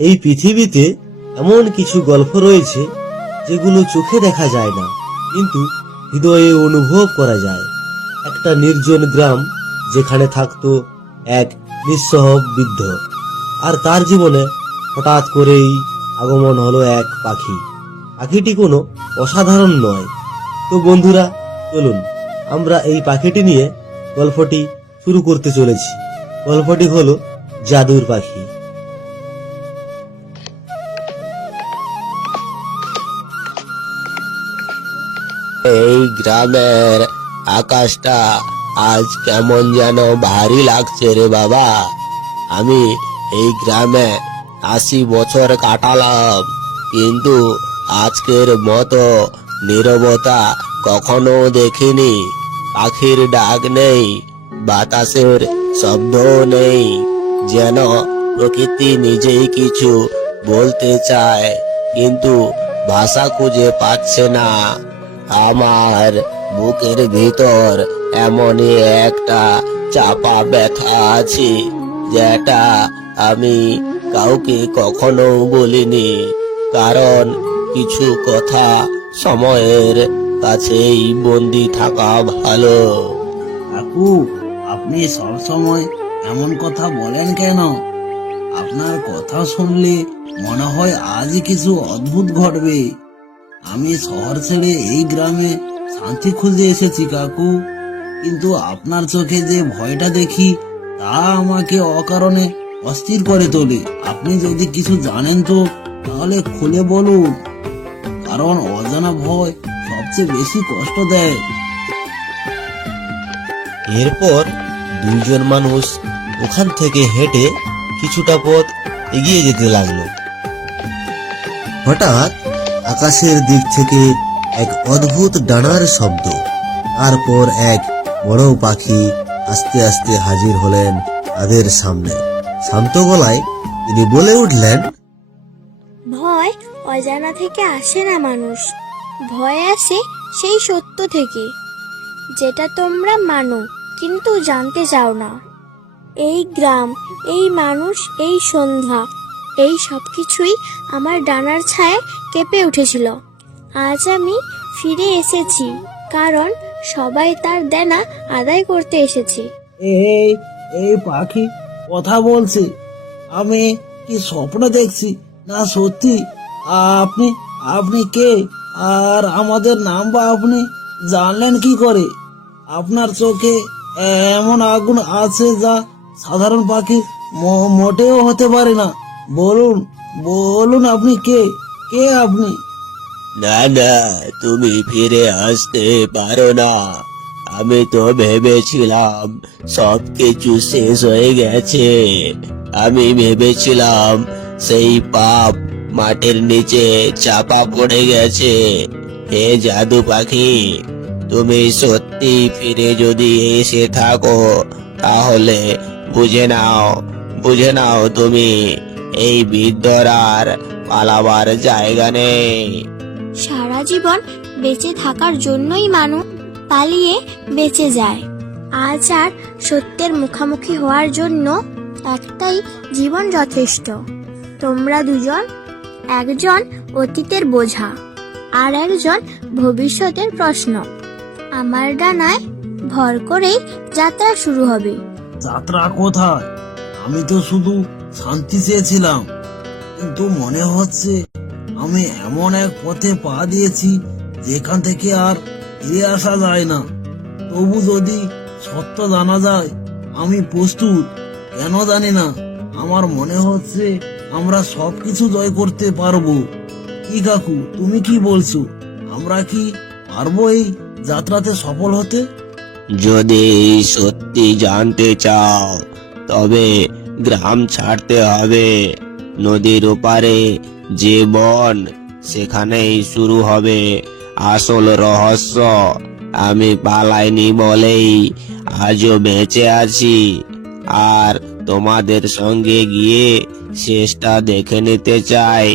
এই পৃথিবীতে এমন কিছু গল্প রয়েছে যেগুলো চোখে দেখা যায় না, কিন্তু হৃদয়ে অনুভব করা যায়। একটা নির্জন গ্রাম, যেখানে থাকতো এক নিঃস্ব বৃদ্ধ, আর তার জীবনে হঠাৎ করেই আগমন হলো এক পাখি। পাখিটি কোনো অসাধারণ নয়। তো বন্ধুরা, চলুন আমরা এই পাখিটি নিয়ে গল্পটি শুরু করতে চলেছি। গল্পটি হলো জাদুর পাখি। এই গ্রামের আকাশটা আজ কেমন যেন ভারী লাগছে রে বাবা। আমি এই গ্রামে 80 বছর কাটালাম, কিন্তু আজকের মতো নীরবতা কখনো দেখিনি। পাখির ডাক নেই, বাতাসের শব্দও নেই, যেন প্রকৃতি নিজেই কিছু বলতে চায়, কিন্তু ভাষা খুঁজে পাচ্ছে না। আমার বুকের ভিতর এমনই একটা চাপা ব্যথা আছে, যেটা আমি কাউকে কখনো বলিনি, কারণ কিছু কথা সময়ের কাছেই বন্দি থাকা ভালো। কাকু, আপনি সবসময় এমন কথা বলেন কেন? আপনার কথা শুনলে মনে হয় আজই কিছু অদ্ভুত ঘটবে। আমি শহর ছেড়ে এই গ্রামে শান্তি খুঁজে এসেছি কাকু, কিন্তু আপনার চোখে যে ভয়টা দেখি তা আমাকে অকারণে অস্থির করে তোলে। আপনি যদি কিছু জানেন তো তাহলে খুলে বলুন, কারণ অজানা ভয় সবচেয়ে বেশি কষ্ট দেয়। এরপর দুইজন মানুষ ওখান থেকে হেঁটে কিছুটা পথ এগিয়ে যেতে লাগলো। হঠাৎ আকাশের দিক থেকে এক অদ্ভুত ডানার শব্দ, তারপর এক বড় পাখি আস্তে আস্তে হাজির হলেন তাদের সামনে। শান্ত গলায় তিনি বলে উঠলেন, ভয় অজানা থেকে আসে না মানুষ, ভয় আসে সেই সত্য থেকে, যেটা তোমরা মানো কিন্তু জানতে চাও না। এই গ্রাম, এই মানুষ, এই সন্ধ্যা, এই সবকিছুই আমার ডানার ছায়ায় কেঁপে উঠেছিল। আজ আমি ফিরে এসেছি, কারণ সবাই তার দেনা আদায় করতে এসেছে। এই এই পাখি কথা বলছে। আমি কি স্বপ্ন দেখছি না সত্যি? আপনি আপনি কে, আর আমাদের নাম বা আপনি জানলেন কি করে? আপনার চোখে এমন আগুন আছে যা সাধারণ পাখি মোটেও হতে পারে না। বলুন বলুন, আপনি কে? কে আপনি? না না, তুমি ফিরে আসতে পারো না। আমি তো ভেবেছিলাম সবকিছু শেষ হয়ে গেছে। আমি ভেবেছিলাম সেই পাপ মাটির নিচে চাপা পড়ে গেছে। হে জাদু পাখি, তুমি সত্যি ফিরে যদি এসে থাকো, তাহলে বুঝে নাও তুমি এই বৃদ্ধর আর পালাবার জায়গা নেই। সারা জীবন বেঁচে থাকার জন্যই মানুষ পালিয়ে বেঁচে যায়। আজ আর সত্যের মুখোমুখি হওয়ার জন্য একটাই জীবন যথেষ্ট। তোমরা দুজন, একজন অতীতের বোঝা আর একজন ভবিষ্যতের প্রশ্ন। আমার ডানায় ভর করেই যাত্রা শুরু হবে। যাত্রা কোথায়? আমি তো শুধু শান্তি চেয়েছিলাম, কিন্তু মনে হচ্ছে আমি এমন এক পথে পা দিয়েছি যেখান থেকে আর ফিরে আসা যায় না। তবু যদি সত্য জানা যায়, আমি প্রস্তুত। কেন জানি না, আমার মনে হচ্ছে আমরা সবকিছু জয় করতে পারবো। কি কাকু, তুমি কি বলছো? আমরা কি পারবো এই যাত্রাতে সফল হতে? যদি সত্যি জানতে চাও, তবে গ্রাম ছাড়তে হবে। নদীর ওপারে যে বন, সেখানেই শুরু হবে আসল রহস্য। আমি পালাইনি বলেই আজও বেঁচে আছি, আর তোমাদের সঙ্গে গিয়ে শেষটা দেখে নিতে চাই।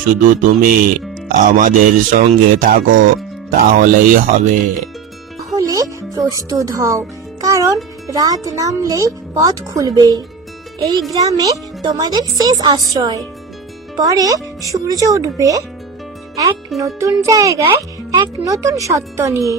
শুধু তুমি আমাদের সঙ্গে থাকো, তাহলেই হবে। হলে প্রস্তুত হও, কারণ রাত নামলেই পথ খুলবে। এই গ্রামে তোমাদের শেষ আশ্রয়। পরে সূর্য উঠবে এক নতুন জায়গায়, এক নতুন সত্য নিয়ে।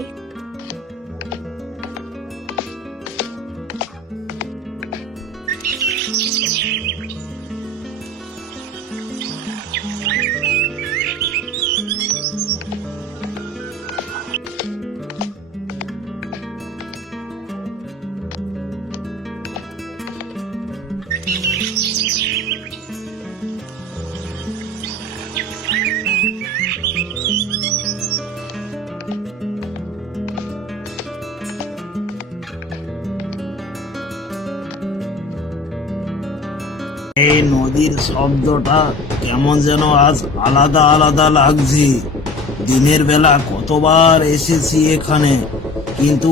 এই নদীর শব্দটা কেমন যেন আজ আলাদা আলাদা লাগছে। দিনের বেলা কতবার এসেছি এখানে, কিন্তু